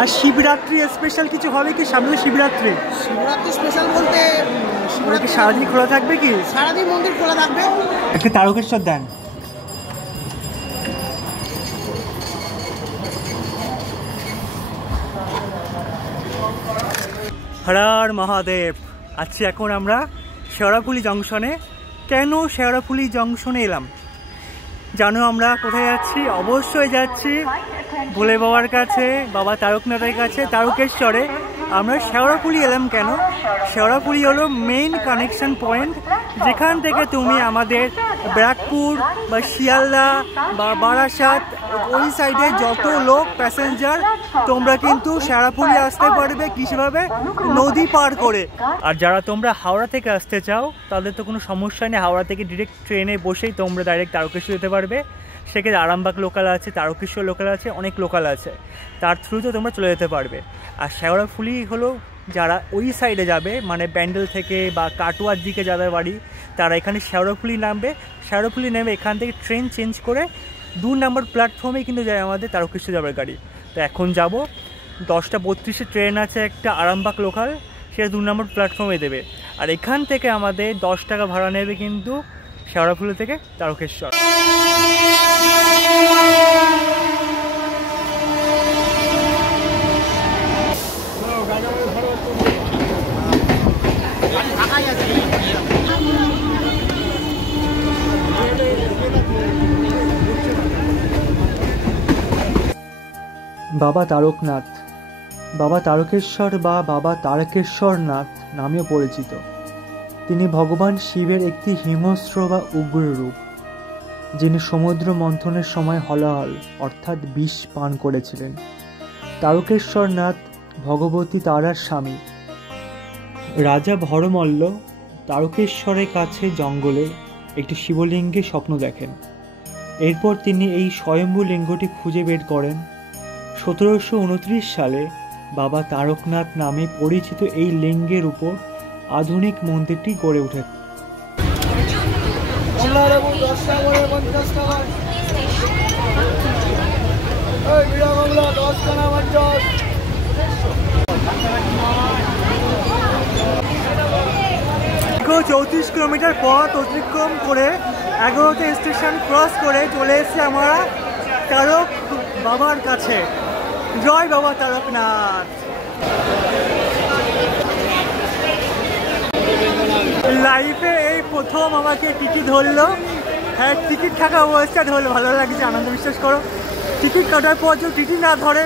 আর Shivratri special কিছু হবে কি? সামনে শিবরাত্রি। শিবরাত্রি স্পেশাল বলতে কি সারাদিন খোলা থাকবে কি? সারাদিন মন্দির খোলা থাকবে। একটা তারকেশ্বর দেন। হর হর মহাদেব। আছি এখন আমরা শেওড়াফুলি জংশনে। কেন শেওড়াফুলি জংশনে এলাম জানো? আমরা কোথায় যাচ্ছি? অবশ্যই যাচ্ছি ভোলে বাবার কাছে, বাবা তারকনাথের কাছে, তারকেশ্বরে। আমরা শেওড়াফুলি এলাম কেন? শেওড়াফুলি হলো মেইন কানেকশন পয়েন্ট, যেখান থেকে তুমি আমাদের ব্যারাকপুর বা শিয়ালদা বা বারাসাত ওই সাইডে যত লোক প্যাসেঞ্জার তোমরা কিন্তু শেওড়াফুলি আসতে পারবে। কিভাবে? নদী পার করে। আর যারা তোমরা হাওড়া থেকে আসতে চাও তাদের তো কোনো সমস্যা নেই, হাওড়া থেকে ডিরেক্ট ট্রেনে বসেই তোমরা ডাইরেক্ট তারকেশ্বর যেতে পারবে। সেক্ষেত্রে আরামবাগ লোকাল আছে, তারকেশ্বর লোকাল আছে, অনেক লোকাল আছে, তার থ্রুতে তোমরা চলে যেতে পারবে। আর শেওড়াফুলি হলো যারা ওই সাইডে যাবে, মানে ব্যান্ডেল থেকে বা কাটোয়ার দিকে যাদের বাড়ি, তারা এখানে শেওড়াফুলি নামবে। শেওড়াফুলি নেমে এখান থেকে ট্রেন চেঞ্জ করে 2 নম্বর প্ল্যাটফর্মে কিন্তু যায় আমাদের তারকেশ্বর যাবার গাড়ি। তো এখন যাব 10:32 ট্রেন আছে একটা আরামবাগ লোকাল, সেটা 2 নম্বর প্ল্যাটফর্মে দেবে। আর এখান থেকে আমাদের 10 টাকা ভাড়া নেবে কিন্তু শেওড়াফুলি থেকে তারকেশ্বর। বাবা তারকনাথ, বাবা তারকেশ্বর বা বাবা তারকেশ্বরনাথ নামেও পরিচিত। তিনি ভগবান শিবের একটি হিংস্র বা উগ্র রূপ, যিনি সমুদ্র মন্থনের সময় হলাহল অর্থাৎ বিষ পান করেছিলেন। তারকেশ্বরনাথ ভগবতী তারার স্বামী। রাজা ভরমল্ল তারকেশ্বরের কাছে জঙ্গলে একটি শিবলিঙ্গে স্বপ্ন দেখেন। এরপর তিনি এই স্বয়ম্ভু লিঙ্গটি খুঁজে বের করেন। 1729 সালে বাবা তারকনাথ নামে পরিচিত এই লিঙ্গের উপর আধুনিক মন্দিরটি গড়ে ওঠে। দীর্ঘ 34 কিলোমিটার পথ অতিক্রম করে 11টা স্টেশন ক্রস করে চলে এসেছি আমরা তারক বাবার কাছে। জয় বাবা তারকনাথ। লাইফে এই প্রথম আমাকে টিকিট ধরলো। হ্যাঁ, টিকিট থাকা অবস্থা ধরলো, ভালো লাগছে, আনন্দ। বিশ্বাস করো, টিকিট কাটার পর যে টিকিট না ধরে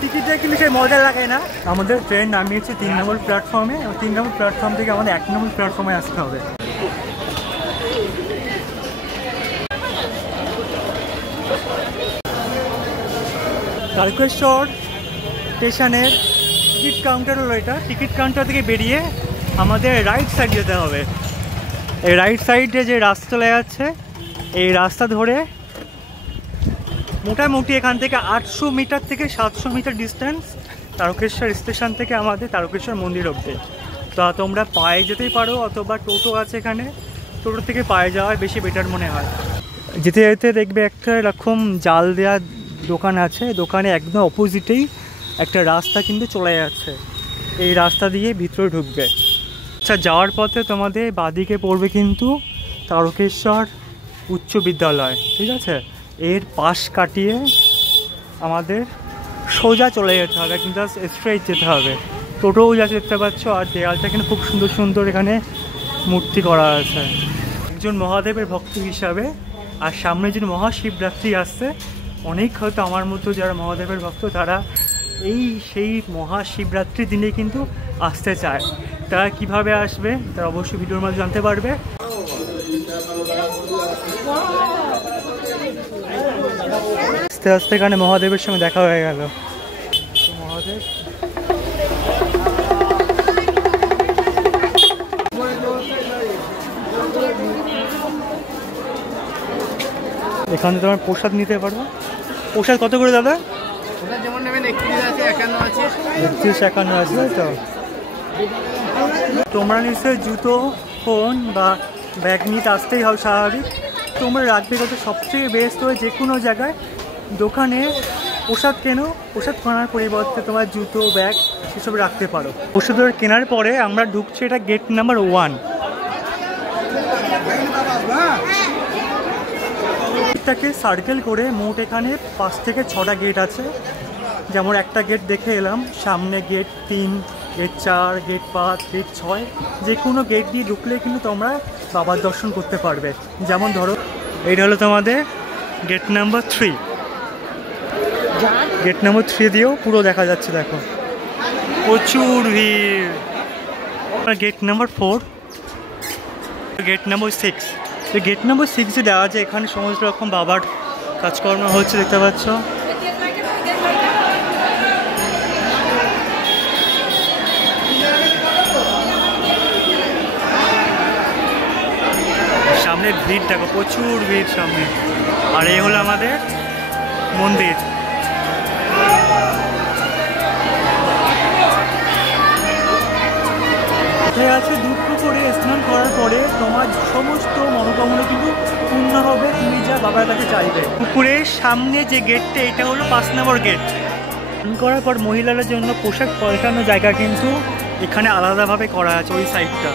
টিকিটে কিন্তু সেই মজা লাগে না। আমাদের ট্রেন নামিয়েছে 3 নম্বর প্ল্যাটফর্মে, 3 নম্বর প্ল্যাটফর্ম থেকে আমাদের 1 নম্বর প্ল্যাটফর্মে আসতে হবে। তারকেশ্বর স্টেশনের টিকিট কাউন্টার হলো এটা। টিকিট কাউন্টার থেকে বেরিয়ে আমাদের রাইট সাইড যেতে হবে। এই রাইট সাইডে যে রাস্তা চলে যাচ্ছে, এই রাস্তা ধরে মোটামুটি এখান থেকে 800 মিটার থেকে 700 মিটার ডিস্টেন্স তারকেশ্বর স্টেশন থেকে আমাদের তারকেশ্বর মন্দির অবধি। তা তোমরা পায়ে যেতেই পারো, অথবা টোটো আছে এখানে, টোটো থেকে পায়ে যাওয়া বেশি বেটার মনে হয়। যেতে যেতে দেখবে একটা এরকম জাল দেওয়া দোকান আছে, দোকানে একদম অপোজিটেই একটা রাস্তা কিন্তু চলে যাচ্ছে। এই রাস্তা দিয়ে ভিতরে ঢুকবে। আচ্ছা, যাওয়ার পথে তোমাদের বাদিকে পড়বে কিন্তু তারকেশ্বর উচ্চ বিদ্যালয়, ঠিক আছে? এর পাশ কাটিয়ে আমাদের সোজা চলে যেতে হবে, কিন্তু স্ট্রেট যেতে হবে। টোটোও যা দেখতে পাচ্ছ, আর দেয়ালটা কিন্তু খুব সুন্দর সুন্দর এখানে মূর্তি করা আছে। একজন মহাদেবের ভক্ত হিসাবে, আর সামনে যে মহাশিবরাত্রি আসছে, অনেক হয়তো আমার মতো যারা মহাদেবের ভক্ত তারা সেই মহাশিবরাত্রির দিনে কিন্তু আসতে চায়। তারা কিভাবে আসবে তারা অবশ্যই ভিডিওর মাধ্যমে জানতে পারবে। আস্তে আস্তে এখানে মহাদেবের সঙ্গে দেখা হয়ে গেল। মহাদেব এখানে তোমার প্রসাদ নিতে পারো। প্রসাদ কত করে দাদা? যেমন নেবেন 31 আছে, 51 আছে, 51 আছে, তাই তো? তোমরা নিশ্চয়ই জুতো, ফোন বা ব্যাগ নিতে আসতেই হবে, স্বাভাবিক। তোমরা রাখবে কত সবথেকে বেস্ট হয় যে কোনো জায়গায় দোকানে প্রসাদ কেনো, প্রসাদ কেনার পরিবর্তে তোমার জুতো, ব্যাগ সেসব রাখতে পারো। ওষুধ কেনার পরে আমরা ঢুকছি, এটা গেট নাম্বার 1। এটাকে সার্কেল করে মোট এখানে 5 থেকে 6টা গেট আছে। যেমন একটা গেট দেখে এলাম, সামনে গেট 3, গেট 4, গেট 5, গেট 6, যে কোনো গেট দিয়ে ঢুকলে কিন্তু তোমরা বাবার দর্শন করতে পারবে। যেমন ধরো এইটা হলো তোমাদের গেট নাম্বার 3। গেট নাম্বার 3 দিয়েও পুরো দেখা যাচ্ছে, দেখো প্রচুর ভিড়। Gate number 4, gate number 6। Gate number 6-এ দেওয়া যায়, এখানে সমস্ত রকম বাবার কাজকর্ম হচ্ছে, দেখতে পাচ্ছ। সামনে ভিড় দেখো, প্রচুর ভিড় সামনে। আর এই হলো আমাদের মন্দির। আছে দুধ পুকুরে স্নান করার পরে তোমার সমস্ত মনোকামনা কিন্তু পূর্ণ হবে, তুমি যা বাবার কাছে চাইবে। পুকুরের সামনে যে গেটটা, এটা হলো 5 নম্বর গেট। স্নান করার পর মহিলাদের জন্য পোশাক পাল্টানোর জায়গা কিন্তু এখানে আলাদাভাবে করা আছে, ওই সাইডটা।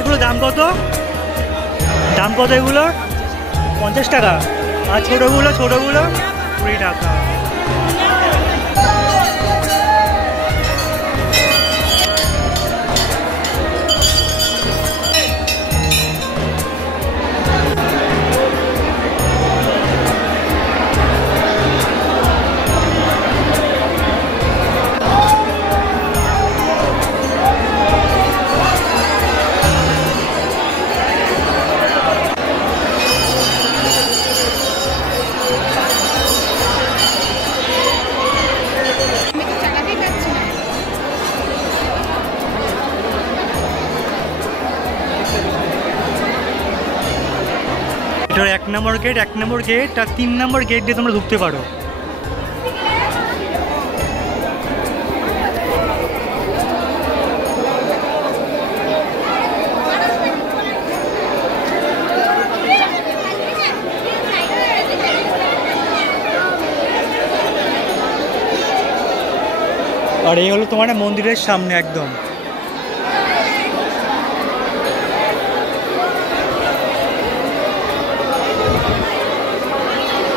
এগুলো দাম কত? দাম কত এগুলো? 50 টাকা। আর ছোটোগুলো 20 টাকা। এটা 1 নম্বর গেট, 1 নম্বর গেট আর 3 নম্বর গেট দিয়ে তোমরা ঢুকতে পারো। আর এই হলো তোমার মন্দিরের সামনে একদম।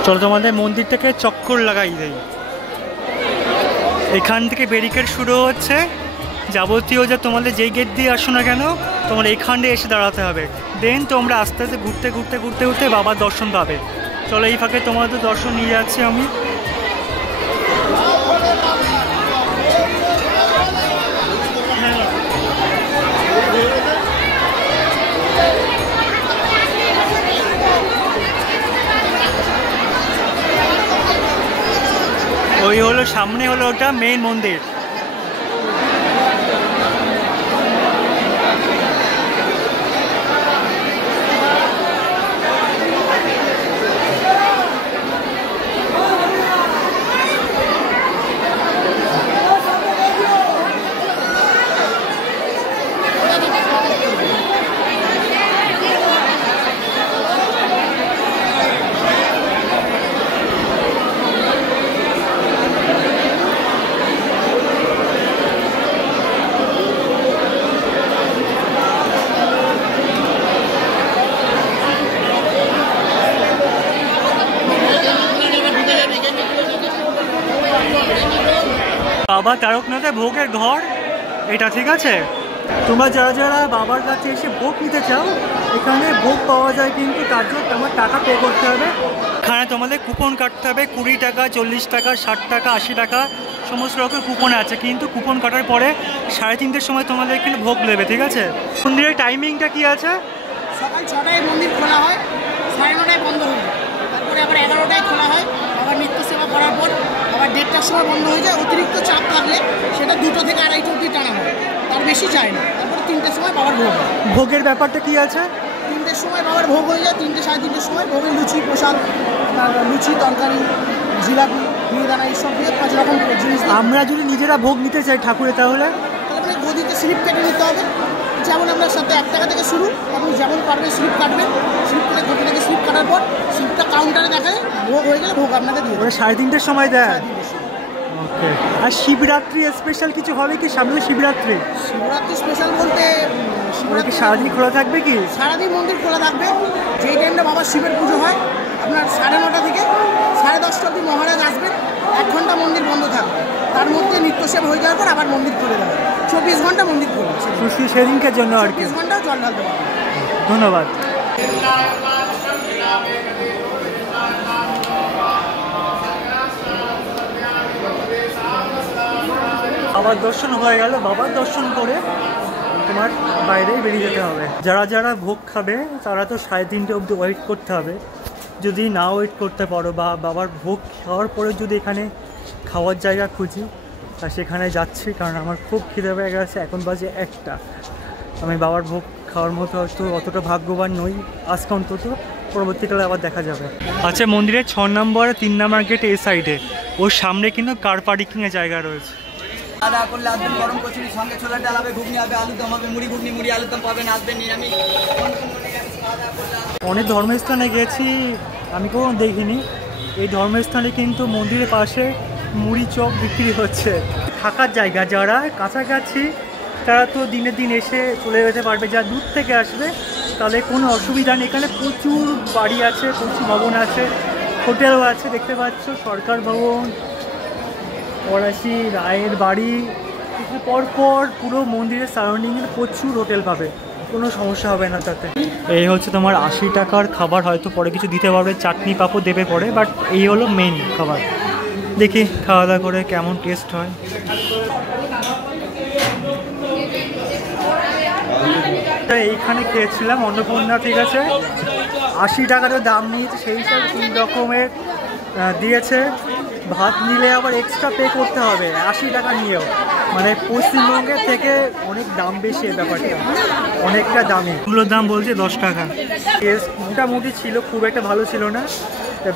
চলো তোমাদের মন্দির থেকে চক্কর লাগাই দেই। এখান থেকে ব্যারিকেড শুরু হচ্ছে, যাবতীয় যে তোমাদের যেই গেট দিয়ে আসো না কেন তোমার এইখানে এসে দাঁড়াতে হবে। দেন তোমরা আস্তে আস্তে ঘুরতে ঘুরতে ঘুরতে ঘুরতে বাবার দর্শন পাবে। চলো এই ফাঁকে তোমাদের দর্শন নিয়ে যাচ্ছি আমি। ওই হলো সামনে হলো ওটা মেইন মন্দির। বাবা তারকনাথের ভোগের ঘর এটা, ঠিক আছে। তোমরা যারা যারা বাবার কাছে এসে ভোগ নিতে চাও, এখানে ভোগ পাওয়া যায়, কিন্তু তার জন্য তোমার টাকা পে করতে হবে। এখানে তোমাদের কুপন কাটতে হবে, 20 টাকা, 40 টাকা, 60 টাকা, 80 টাকা, সমস্ত রকম কুপন আছে, কিন্তু কুপন কাটার পরে 3:30-র সময় তোমাদের এখানে ভোগ নেবে, ঠিক আছে? মন্দিরের টাইমিংটা কি আছে? সকাল 6টায় মন্দির খোলা হয়, 9:30টায় বন্ধ হয়ে যায়, তারপরে আবার 11টায় খোলা হয়, আবার নিত্য সেবা করার পর আবার 1:30টার সময় বন্ধ হয়ে যায়। অতিরিক্ত চাপ থাকলে সেটা 2টো থেকে 2:30 অবধি টানা হয়, তার বেশি যায় না। তারপরে 3টের সময় বাবার ভোগ হয়। ভোগের ব্যাপারটা কি আছে? 3টের সময় বাবার ভোগ হয়ে যায়, 3টে 3:30-র সময় ভোগের লুচি প্রসাদ, লুচি তরকারি, জিলাপি, মিহিদানা এইসব দিয়ে 5 রকম জিনিস। আমরা যদি নিজেরা ভোগ নিতে চাই ঠাকুরে, তাহলে তাহলে গদিতে স্লিপ কেটে নিতে হবে। যেমন আপনার সাথে 1 টাকা থেকে শুরু, আপনি যেমন পারবেন স্লিপ কাটবেন, স্লিপ কেটে গদি থেকে স্লিপ কাটার পর স্লিপটা কাউন্টারে দেখালে ভোগ হয়ে গেলে ভোগ আপনাকে দিয়ে দেবে। 3:30-র সময় দেয়। ওকে। আর শিবরাত্রি স্পেশাল কিছু হবে কি? সামনে শিবরাত্রি। শিবরাত্রি স্পেশাল বলতে শিবরাত্রি সারাদিন খোলা থাকবে কি? সারাদিন মন্দির খোলা থাকবে। যেই টাইমটা বাবা শিবের পুজো হয় আপনার 9:30 থেকে 10:30 অবধি মহারাজ আসবেন, 1 ঘন্টা মন্দির বন্ধ থাকবে। তার মধ্যে নিত্যসেব হয়ে যাওয়ার পর আবার মন্দির খুলে দেবে। 24 ঘন্টা মন্দির খুলবে, সেদিনকার জন্য আর কি। 24 ঘন্টাও জল ঢালতে পারবে। ধন্যবাদ। বাবার দর্শন হয়ে গেল। বাবার দর্শন করে তোমার বাইরেই বেরিয়ে যেতে হবে। যারা যারা ভোগ খাবে তারা তো 3:30 অবধি ওয়েট করতে হবে। যদি না ওয়েট করতে পারো বা বাবার ভোগ খাওয়ার পরে যদি এখানে খাওয়ার জায়গা খুঁজি, তা সেখানে যাচ্ছি, কারণ আমার খুব খিদে পেয়ে গেছে। এখন বাজে 1টা। আমি বাবার ভোগ খাওয়ার মতো হয়তো অতটা ভাগ্যবান নই আজকে, অন্তত পরবর্তীকালে আবার দেখা যাবে। আচ্ছা, মন্দিরের 6 নম্বর 3 নম্বর গেট এই সাইডে, ওর সামনে কিন্তু কার পার্কিংয়ের জায়গা রয়েছে। খাওয়া দাওয়া করলে আসবেন, গরম কচুরি সঙ্গে ছোলার ডাল হবে, ঘুগনি হবে, আলুদম হবে, মুড়ি ঘুগনি মুড়ি আলুদম পাবেন, আসবেন নিরামিষ। অনেক ধর্মস্থানে গেছি, আমি কোনো দেখিনি। এই ধর্মস্থানে কিন্তু মন্দিরের পাশে মুড়ি চপ বিক্রি হচ্ছে। থাকার জায়গা যারা কাছাকাছি তারা তো দিনের দিন এসে চলে যেতে পারবে, যা দূর থেকে আসবে তাহলে কোনো অসুবিধা নেই। এখানে প্রচুর বাড়ি আছে, প্রচুর ভবন আছে, হোটেলও আছে। দেখতে পাচ্ছ সরকার ভবন, পলাশি রায়ের বাড়ি, পরপর পুরো মন্দিরের সারাউন্ডিংয়ে প্রচুর হোটেল পাবে, কোনো সমস্যা হবে না তাতে। এই হচ্ছে তোমার 80 টাকার খাবার, হয়তো পরে কিছু দিতে পারবে, চাটনি পাপড় দেবে পরে, বাট এই হলো মেইন খাবার। দেখি খাওয়া দাওয়া করে কেমন টেস্ট হয়। এইখানে খেয়েছিলাম অন্নপূর্ণা, ঠিক আছে, 80 টাকারও দাম নিয়েছে, সেই হিসাবে 3 রকমের দিয়েছে। ভাত নিলে আবার এক্সট্রা পে করতে হবে 80 টাকা নিয়েও, মানে পশ্চিমবঙ্গের থেকে অনেক দাম বেশি। এই ব্যাপারটা অনেকটা দামি। এগুলোর দাম বলছে 10 টাকা। টেস্ট মোটামুটি ছিল, খুব একটা ভালো ছিল না।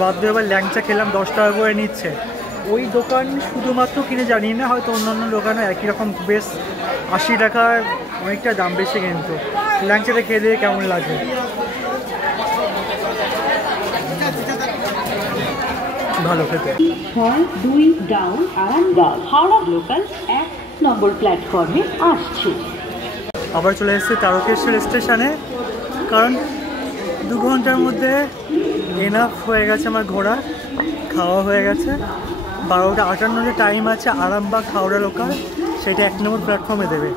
বাধ্য এবার ল্যাংচা খেলাম, 10 টাকা করে নিচ্ছে। ওই দোকান শুধুমাত্র কিনে জানি না, হয়তো অন্যান্য দোকানে একই রকম বেশ 80 টাকার অনেকটা দাম বেশি। কিন্তু ল্যাংচাটা খেলে কেমন লাগে? ভালো খেতে। 2 ডাউন আরামবাগ হাওড়া লোকাল 1 নম্বর প্ল্যাটফর্মে আসছে। আবার চলে এসেছে তারকেশ্বর স্টেশনে, কারণ 2 ঘন্টার মধ্যে এনাফ হয়ে গেছে আমার ঘোরা, খাওয়া হয়ে গেছে। 12টা 58 টাইম আছে আরামবাগ হাওড়া লোকাল, সেটা 1 নম্বর প্ল্যাটফর্মে দেবে।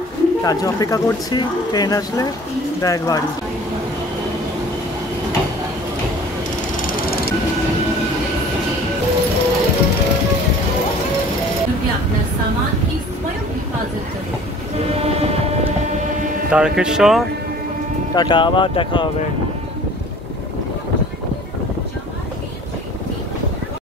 তার জন্য অপেক্ষা করছি, ট্রেন আসলে ডাইরেক্ট বাড়ি। তারকেশ্বর, টাটা, আবার দেখা হবে।